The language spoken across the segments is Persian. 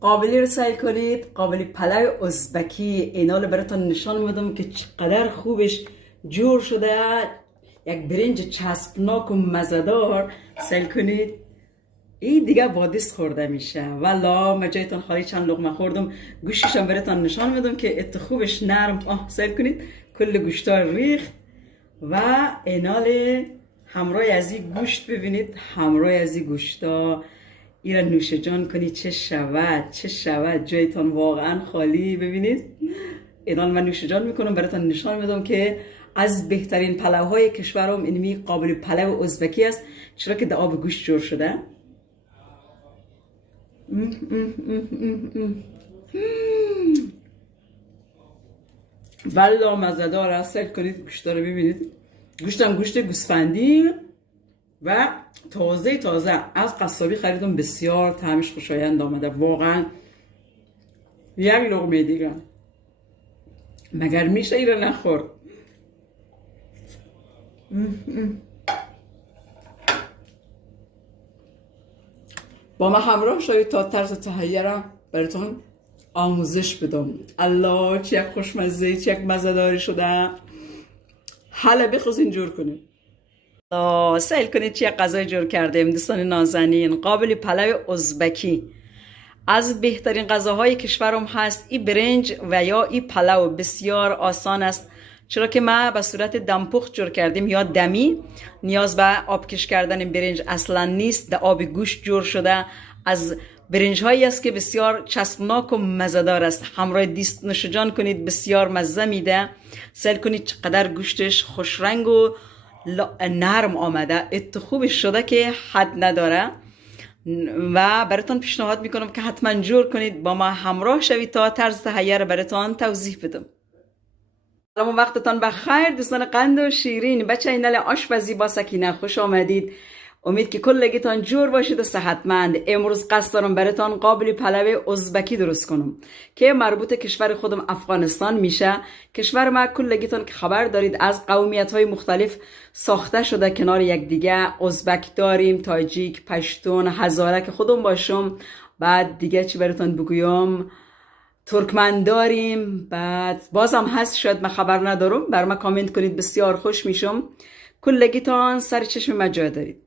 قابلی رو سعی کنید. قابلی پلو ازبکی اینا رو براتون نشان میدم که چقدر خوبش جور شده. یک برنج چسبناک و مزدار سعی کنید. این دیگه با دست خورده میشه. والا من جایتون خالی چند لقمه خوردم. گوشتشم براتون نشان میدم که ات خوبش نرم. سعی کنید کل گوشتا ریخت و اینال همراه از این گوشت ببینید. همراه از این گوشتا ایرا نوش جان کنید. چه شود جایتان واقعا خالی. ببینید اینال من نوش جان میکنم براتون نشان میدم که از بهترین پلوهای کشورم اینمی قابل پلو ازبکی است، چرا که در آب گوشت جور شده. والا مزه‌دار است. سعی کنید گوشت رو ببینید. گوشتم گوشت گوسفندی و تازه از قصابی خریدم. بسیار طعمش خوشایند آمده واقعا. یک لقمه دیگه مگر میشه این رو نخورد؟ با من همراه شوید تا طرز تهیه را براتون آموزش بدم. الله چه یک خوشمزه، چه یک مزه‌داری شده. حالا بخوزین جور کنید. سعی کنید چه غذای جور کردیم دوستان نازنین. قابل پلو ازبکی از بهترین غذاهای کشورم هست. این برنج و یا این پلو بسیار آسان است، چرا که ما به صورت دمپخت جور کردیم یا دمی. نیاز به آبکش کردن برنج اصلا نیست. در آب گوشت جور شده. از برنج هایی است که بسیار چسبناک و مزه‌دار است. همراه دیست نوش جان کنید، بسیار مزه میده. سعی کنید چقدر گوشتش خوش رنگ و نرم آمده. ات خوبش شده که حد نداره و براتون پیشنهاد میکنم که حتما جور کنید. با ما همراه شوید تا طرز تهیه را براتون توضیح بدم. سلام و وقتتان بخیر دوستان قند و شیرین. به چینل آشپزی با سکینه خوش آمدید. امید که کلگیتان جور باشید و صحتمند. امروز قصد دارم براتون قابلی پلو ازبکی درست کنم که مربوط کشور خودم افغانستان میشه. کشور ما کلگیتان که خبر دارید از قومیت های مختلف ساخته شده کنار یک دیگه. ازبک داریم، تاجیک، پشتون، هزاره که خودم باشم. بعد دیگه چی براتون بگویم؟ ترکمن داریم. بعد بازم هست شاید من خبر ندارم. بر ما کامنت کنید، بسیار خوش میشم. کلگیتان سر چشم ما جای دارید.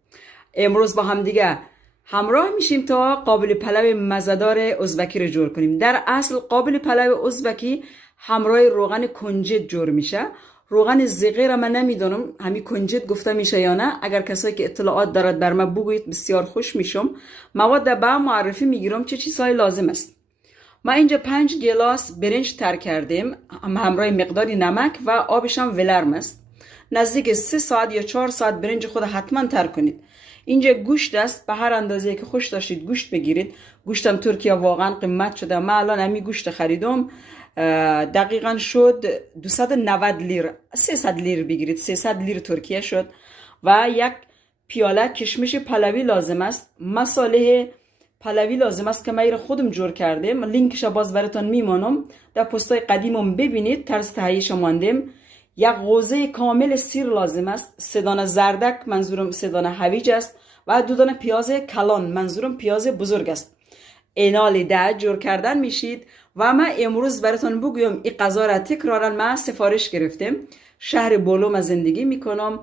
امروز با هم دیگه همراه میشیم تا قابل پلو مزه‌دار ازبکی رو جور کنیم. در اصل قابل پلو ازبکی همراه روغن کنجد جور میشه. روغن زغیر را من نمیدونم همین کنجد گفته میشه یا نه. اگر کسایی که اطلاعات دارد بر من بگویید، بسیار خوش میشم. مواد به معرفی میگیرم چه چیزهایی لازم است. ما اینجا 5 گلاس برنج تر کردیم همراه مقداری نمک و آبش هم ولرم است. نزدیک 3 ساعت یا 4 ساعت برنج خود حتما تر کنید. اینجا گوشت است، به هر اندازه که خوش داشتید گوشت بگیرید. گوشتم ترکیه واقعا قیمت شده. من الان همین گوشت خریدم دقیقا شد 290 لیر. 300 لیر بگیرید. 300 لیر ترکیه شد. و یک پیاله کشمش پلوی لازم است. مصالح پلوی لازم است که من خودم جور کردم. لینکش باز براتون میمانم. در پستای قدیمم ببینید طرز تهیهش ماندم. یک غوزه کامل سیر لازم است. 3 دانه زردک منظورم 3 دانه هویج است و 2 دانه پیاز کلان منظورم پیاز بزرگ است. اینال ده جور کردن میشید. و من امروز براتون بگویم این غذا را تکرارا من سفارش گرفتم. شهر بولوم زندگی میکنم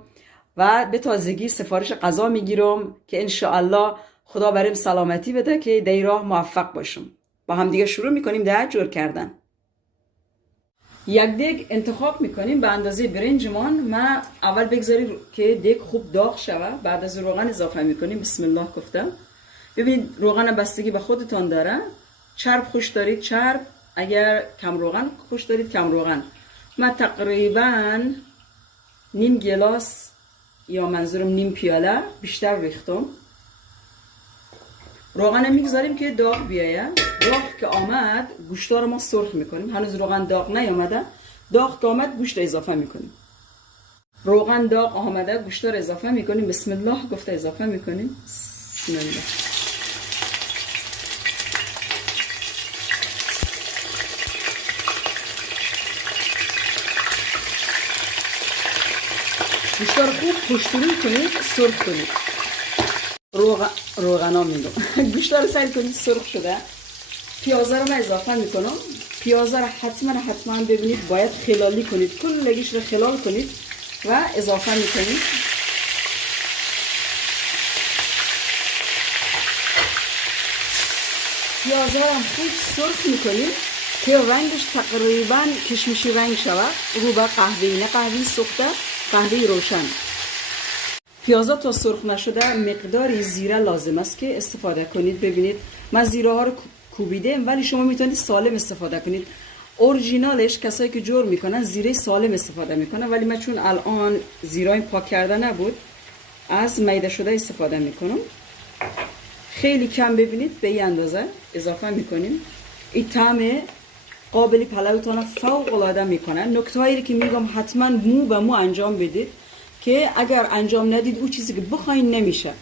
و به تازگی سفارش غذا میگیرم که انشاءالله خدا بریم سلامتی بده که در راه موفق باشم. با هم دیگه شروع میکنیم در جور کردن. یک دیگ انتخاب میکنیم به اندازه برنجمان. ما اول بگذارید که دیگ خوب داغ شود. بعد از روغن اضافه میکنیم. بسم الله گفتم. ببینید روغن بستگی به خودتان داره. چرب خوش دارید چرب، اگر کم روغن خوش دارید کم روغن. من تقریبا نیم گلاس یا منظورم نیم پیاله بیشتر ریختم. روغن میگذاریم که داغ بیاید. داغ که آمد گوشتا رو ما سرخ میکنیم. هنوز روغن داغ نیامده. داغ که آمد گوشت اضافه میکنیم. روغن داغ آمده گوشتا رو اضافه میکنیم. بسم الله گفته اضافه میکنیم. بسم الله. گوشتا رو خوب پشتونی کنید، سرخ کنید. روغنا میگم گوشتا رو سعی کنید سرخ شده. پیاز رو من اضافه میکنم. پیاز رو حتما ببینید باید خلالی کنید، کلش رو خلال کنید و اضافه میکنید. پیاز رو هم خوب سرخ میکنیم که رنگش تقریبا کشمشی رنگ شود، رو به قهوه‌ای، نه قهوه‌ای سوخته، قهوه‌ای روشن. پیازا تا سرخ نشده مقداری زیره لازم است که استفاده کنید. ببینید من زیره ها رو کوبیدم، ولی شما میتونید سالم استفاده کنید. اورجینالش کسایی که جور میکنن زیره سالم استفاده میکنن، ولی من چون الان زیرای پاک کرده نبود از میده شده استفاده میکنم. خیلی کم ببینید به این اندازه اضافه میکنیم. این طعم قابلی پلوتان فوق العاده میکنه. نکته هایی که میگم حتما مو به مو انجام بدید که اگر انجام ندید او چیزی که بخواین نمیشه.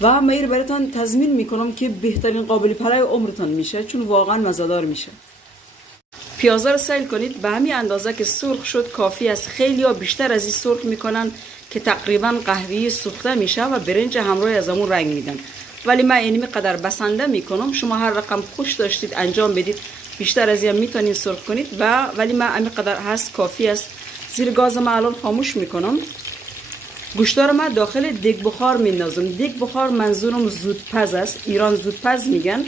و من براتون تضمین میکنم که بهترین قابلی پلو عمرتان میشه، چون واقعا مزه‌دار میشه. پیازا رو سیل کنید به همین اندازه که سرخ شد کافی است. خیلی ها بیشتر از این سرخ میکنن که تقریبا قهوه‌ای سوخته میشه و برنج همراه از اون رنگ میدن، ولی من اینمی قدر بسنده میکنم. شما هر رقم خوش داشتید انجام بدید، بیشتر از این میتونید سرخ کنید ولی من همین قدر هست کافی است. زیر گاز من الان خاموش میکنم. گوشتا رو من داخل دیگ بخار میندازم. دیگ بخار منظورم زودپز است، ایران زودپز میگن.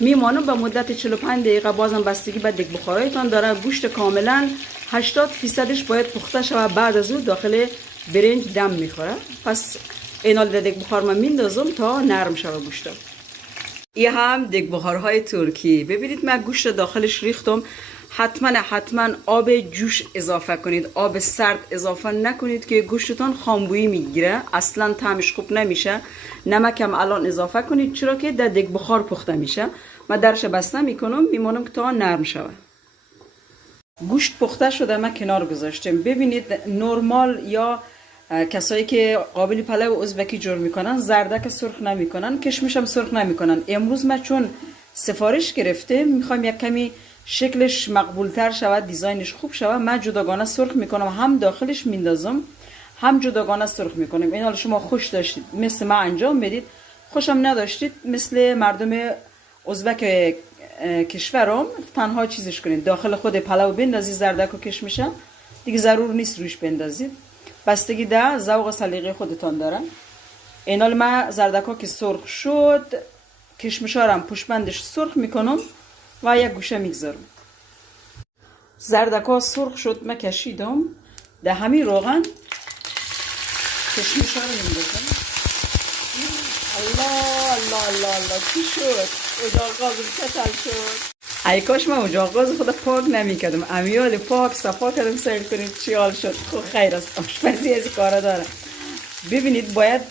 میمانم به مدت 45 دقیقه، بازم بستگی به دیگ بخارایتان داره. گوشت کاملا 80%ش باید پخته شود، بعد از اون داخل برنج دم میخوره. پس اینا رو دیگ بخار من میندازم تا نرم شود گوشت. این هم دیگ بخارهای ترکی. ببینید من گوشت داخلش ریختم. حتما آب جوش اضافه کنید، آب سرد اضافه نکنید که گوشتتان خامبویی میگیره، اصلا طعمش خوب نمیشه. نمک هم الان اضافه کنید چرا که در دیگ بخار پخته میشه. من درش بسته میکنم، میمونم که تا نرم شود. گوشت پخته شده من کنار گذاشتم. ببینید نرمال یا کسایی که قابلی پلو ازبکی جور میکنن زردک سرخ نمیکنن، کشمش هم سرخ نمیکنن. امروز من چون سفارش گرفته میخوام یک کمی شکلش مقبول تر شود، دیزاینش خوب شود، من جداگانه سرخ میکنم، هم داخلش میندازم هم جداگانه سرخ میکنم. این حال شما خوش داشتید مثل من انجام بدید، خوشم نداشتید مثل مردم ازبک کشورم تنها چیزش کنید، داخل خود پلو بندازید زردک و کشمشم، دیگه ضرور نیست روش بندازید، بستگی ده ذوق و سلیقه خودتان داره. این حال من زردکا که سرخ شد کشمشا رو هم پشمندش سرخ میکنم و یک گوشه میگذارم. زردکا سرخ شد من کشیدم، در همین روغن کشمشا رو میندازم. الله چی شد؟ اجاق گازم کتل شد. ای کاش من اجاق گاز خدا پاک نمیکردم، امیال پاک صفا کردم سیل کنید چی حال شد. خب خیر است، آشپزی از کارا داره. ببینید باید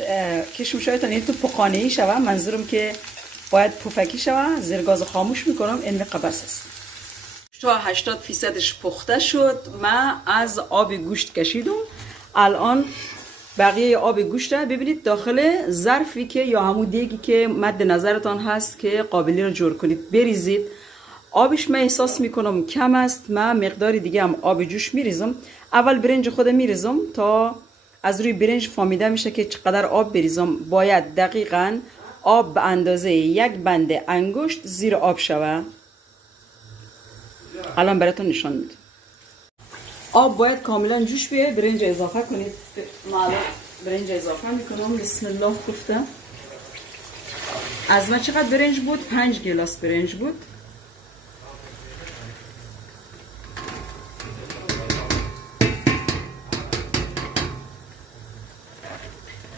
کشمشایتان این تو پخانه‌ای شوه، منظورم که باید پفکی شوه. زیر گاز خاموش میکنم، این قبس است. تا 80%ش پخته شد. من از آب گوشت کشیدم. الان بقیه آب گوشت ببینید داخل ظرفی که یا همون دیگی که مد نظرتان هست که قابلی رو جور کنید بریزید. آبش من احساس میکنم کم است، من مقداری دیگه هم آب جوش میریزم. اول برنج خود میریزم تا از روی برنج فهمیده میشه که چقدر آب بریزم. باید دقیقاً آب به اندازه یک بند انگشت زیر آب شوه. الان براتون نشان میدم. آب باید کاملا جوش بیه. برنج اضافه کنید. من برنج اضافه میکنم. بسم الله گفته. از من چقدر برنج بود؟ 5 گلاس برنج بود.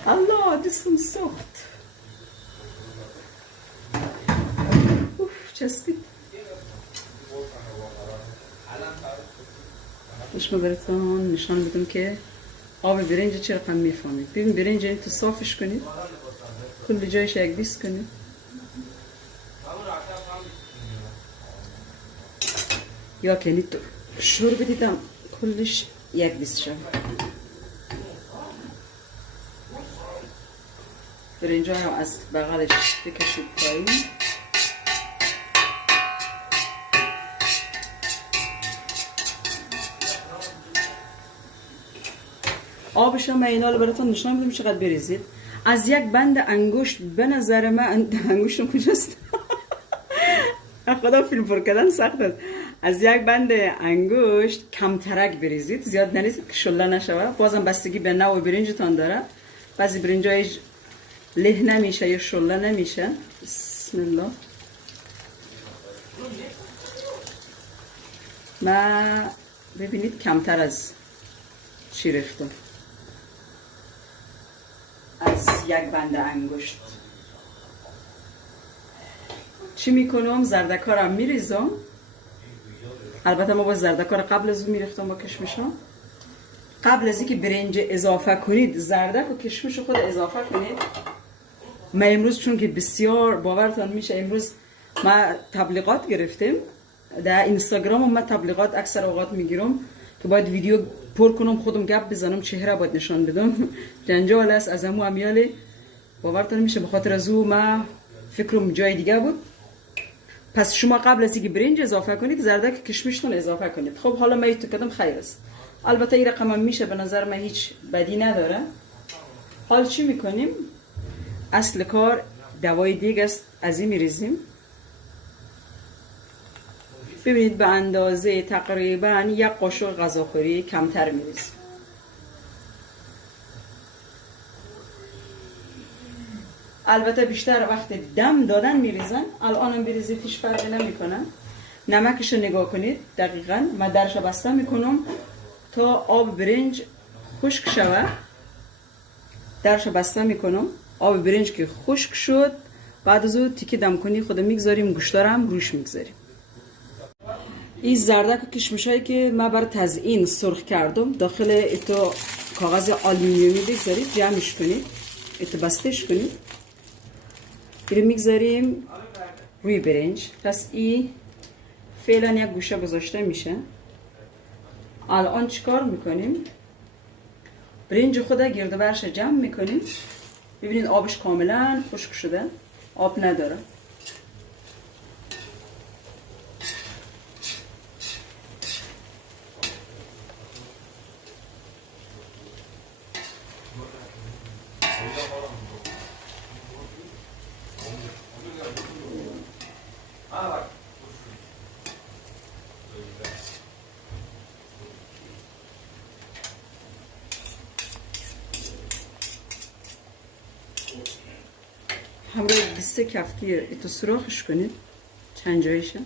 الله دستم سخت. چسبید. شما براتون نشان بدم که آب برنج چه رقم میفهمید. ببین برنج این تو صافش کنید، کل جایش یک بیست کنید. یا کنید تو شور بدیدم کلش یک بیست شد. برنج ها از بغلش بکشید پایین. آبش هم اینال براتون نشان بدم چقدر بریزید. از یک بند انگشت به نظر من انگشتم کجاست؟ خدا فیلم پر کردن سخت است. از یک بند انگشت کمترک بریزید، زیاد نریزید که شله نشوه. بازم بستگی به نوع برنجتان داره، بعضی برنجای له نمیشه یا شله نمیشه. بسم الله. ما ببینید کمتر از چی ریختم، از یک بند انگشت. چی میکنم؟ زردکارم میریزم. البته ما با زردکار قبل از اون میریختم با کشمشم. قبل از اینکه برنج اضافه کنید زردک و کشمش خود اضافه کنید. ما امروز چون که بسیار باورتان میشه، امروز ما تبلیغات گرفتیم در اینستاگرام. ما تبلیغات اکثر اوقات میگیرم که باید ویدیو پر کنم، خودم گپ بزنم، چهره باید نشان بدم. جنجال است از امو امیالی، باورتان میشه. به خاطر از او ما فکرم جای دیگه بود. پس شما قبل از اینکه برنج اضافه کنید زردک کشمشتون اضافه کنید. خب حالا من تو کدام خیر است. البته این رقم هم میشه، به نظر من هیچ بدی نداره. حال چی میکنیم؟ اصل کار دوای دیگ است، از این میریزیم. ببینید به اندازه تقریبا یک قاشق غذاخوری کمتر میریزیم. البته بیشتر وقت دم دادن میریزن، الانم بریزید هیچ فرقی نمیکنه. نمکش نگاه کنید دقیقاً. من درش بسته میکنم تا آب برنج خشک شود. درش بسته میکنم، آب برنج که خشک شد بعد از اون تیکه دم کنی خود میگذاریم، گوشتارم روش میگذاریم. این زردک و کشمشایی که من برای تزیین سرخ کردم داخل ایتو کاغذ آلومینیومی بگذارید، جمعش کنید، ایتو بستش کنید. اینو میگذاریم روی برنج. پس این فعلا یک گوشه گذاشته میشه. الان چیکار میکنیم؟ برنج خود گرد برش جمع میکنیم. ببینید آبش کاملا خشک شده، آب نداره. همراه دسته کفگیر ایتو سراخش کنید چند جایشه.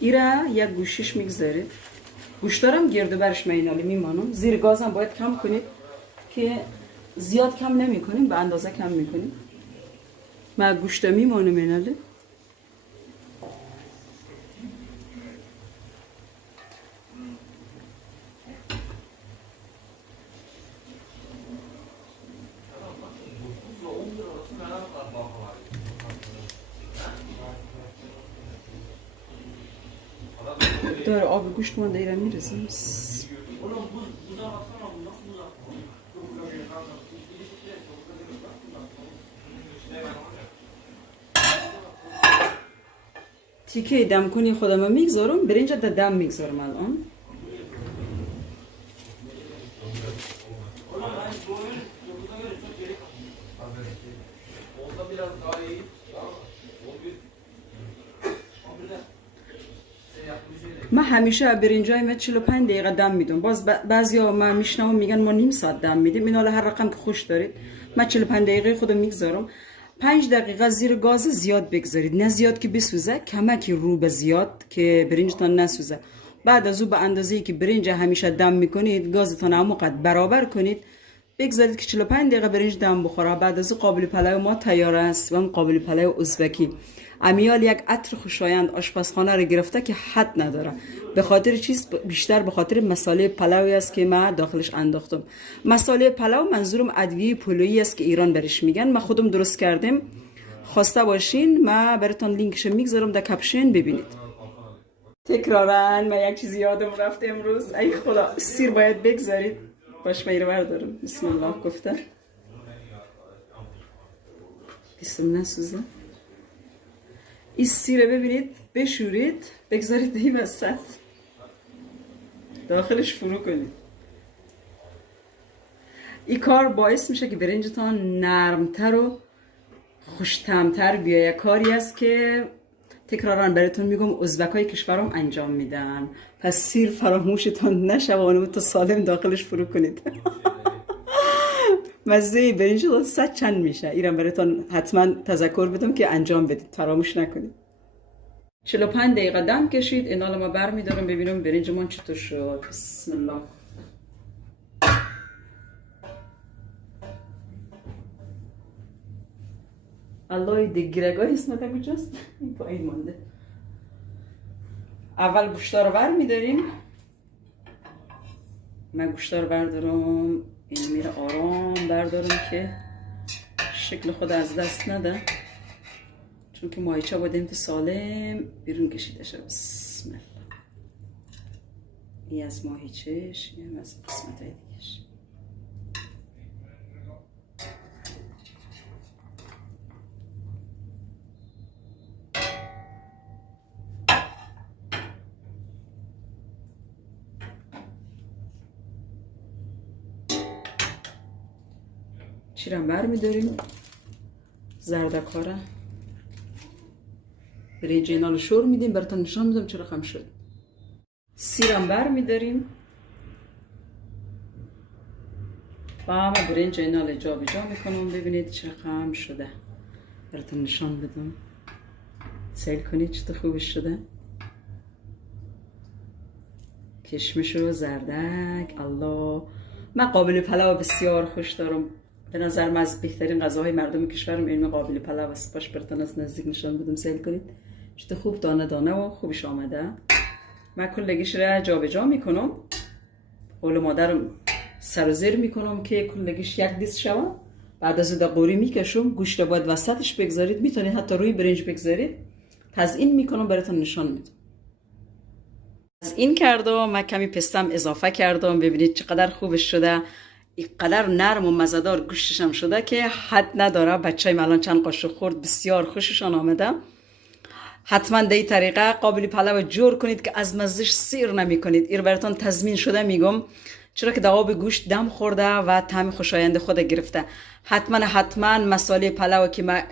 ایره یک گوشیش میگذارید. گوشتارم گرد برش مینالی میمانم. زیر گازم باید کم کنید که زیاد کم نمی کنیم، به اندازه کم میکنیم. من گوشتا میمانم مینالی. داره آب گوشت من دیره میرسم. تیکه دم کنی خودم میگذارم، برنج در دم میگذارم الان. من همیشه برنجای من 45 دقیقه دم میدم. باز بعضیا من میشنوم میگن ما نیم ساعت دم میدیم. این حالا هر رقم که خوش دارید. من 45 دقیقه خودم میگذارم. 5 دقیقه زیر گاز زیاد بگذارید، نه زیاد که بسوزه، کمکی رو به زیاد که برنجتان نسوزه. بعد از او به اندازه‌ای که برنج همیشه دم میکنید گازتان همونقدر برابر کنید، بگذارید که 45 دقیقه برنج دم بخوره. بعد از او قابل پلو ما تیار است و اون قابل پلو ازبکی. امیال یک عطر خوشایند آشپزخانه رو گرفته که حد نداره. به خاطر چیز بیشتر؟ به خاطر مساله پلوی است که من داخلش انداختم. مساله پلو منظورم ادویه پلویی است که ایران برش میگن. من خودم درست کردم، خواسته باشین من براتون لینکش میگذارم در کپشن ببینید. تکرارا من یک چیزی یادم رفته امروز. ای خدا، سیر باید بگذارید. باش میره بردارم. بسم الله گفته. بسم نسوزه. این سیره ببینید بشورید، بگذارید این وسط، داخلش فرو کنید. این کار باعث میشه که برنجتان نرمتر و خوش‌طعم‌تر بیایه. کاری است که تکرارا براتون میگم ازبکای کشورم انجام میدن. پس سیر فراموشتان نشه و اونو تا سالم داخلش فرو کنید. مزه برنج صد چند میشه. ایران براتون حتما تذکر بدم که انجام بدید، فراموش نکنید. 45 دقیقه دم کشید. این حالا ما برمیدارم ببینم برنجمون چطور شد. بسم الله. الله دیگرگاه اسمت کجاست؟ این پایین مانده. اول گوشتا رو برمیداریم. من گوشتا رو بردارم، این میره آرام بردارم که شکل خود از دست نده، چون که ماهیچه باید سالم بیرون کشیده شه. بسم الله. این از ماهیچهش، این از قسمت های دیگهش. چیرم برمیداریم، زردکاره برنج اینا رو شور میدیم. براتون نشان میدم چرا خم شد. سیرم برمیداریم و همه برنج اینا رو جا به جا میکنم. ببینید چه خم شده. براتون نشان بدم. سیل کنید چطور خوبش شده. کشمش و زردک. الله، من قابل پلو بسیار خوش دارم. به نظر من از بهترین غذاهای مردم کشورم این قابل پلو است. باش براتون از نزدیک نشان بدم. سیل کنید چطور خوب دانه دانه و خوبش آمده. من کلگیش را جا به جا میکنم. قول مادرم سر و زیر میکنم که کلگیش یک دیس شوه. بعد از اون قوری میکشم. گوشت رو باید وسطش بگذارید، میتونید حتی روی برنج بگذارید. تزیین میکنم براتون نشان میدم. از این کردم، من کمی پستم اضافه کردم. ببینید چقدر خوبش شده. اینقدر نرم و مزه‌دار گوشتش هم شده که حد نداره. بچه‌ام الان چند قاشق خورد، بسیار خوششان آمده. حتما در این طریقه قابل پلو جور کنید که از مزهش سیر نمی کنید. این براتون تضمین شده میگم، چرا که در آب گوشت دم خورده و طعم خوشایند خود گرفته. حتما مساله پلو که من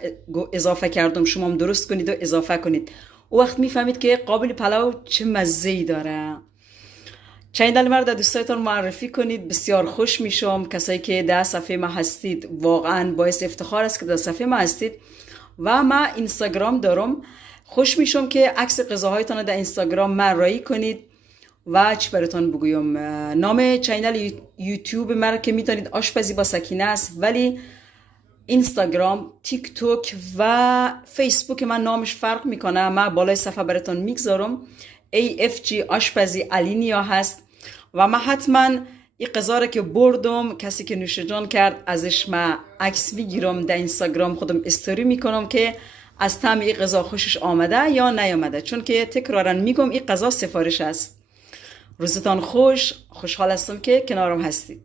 اضافه کردم شما هم درست کنید و اضافه کنید. او وقت میفهمید که قابل پلو چه مزه‌ای داره. چینل مرد دوستایتان معرفی کنید، بسیار خوش میشم. کسایی که در صفحه ما هستید واقعا باعث افتخار است که در صفحه ما هستید. و من اینستاگرام دارم، خوش میشم که عکس غذاهایتان در اینستاگرام من رایی کنید. و چی براتون بگویم، نام چینل یوتیوب مرا که میتونید آشپزی با سکینه است، ولی اینستاگرام، تیک توک و فیسبوک من نامش فرق میکنه. من بالای صفحه براتون میگذارم. AFG آشپزی علینیا هست. و من حتما این غذا را که بردم، کسی که نوش جان کرد ازش من عکس میگیرم، در اینستاگرام خودم استوری میکنم که از طعم این غذا خوشش آمده یا نیامده. چون که تکرارا میگم این غذا سفارش است. روزتان خوش. خوشحال هستم که کنارم هستید.